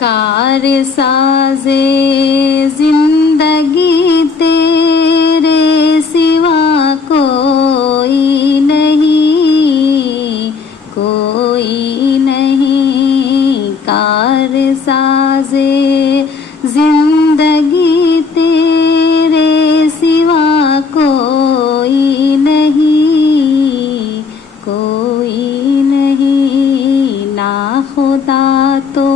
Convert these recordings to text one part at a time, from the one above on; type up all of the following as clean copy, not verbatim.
Car साजे जिंदगी तेरे सिवा कोई नहीं, कोई नहीं। कार साजे जिंदगी तेरे सिवा कोई नहीं, कोई नहीं। ना खुदा तो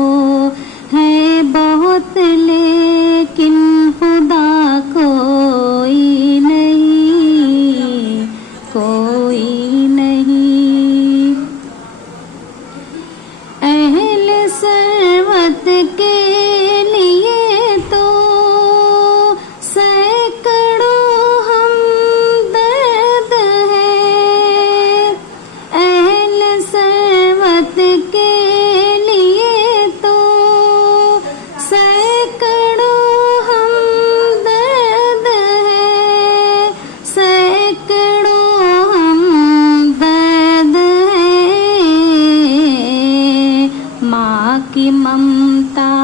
है बहुत लेकिन खुदा कोई नहीं, कोई नहीं। अहले सरवत के लिए तो सैकड़ों हमदर्द है। अहले सरवत के लिए तो सैकड़ों हमदर्द है, सैकड़ों हमदर्द है। माँ की ममता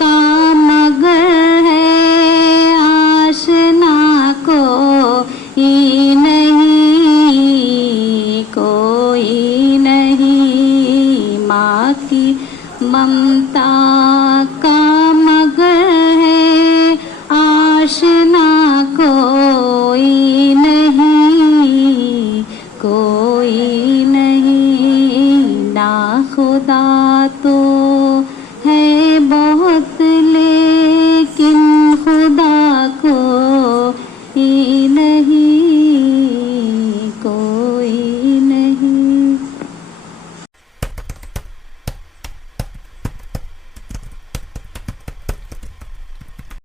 का मगर है आशना कोई नहीं, कोई नहीं। माँ की ममता का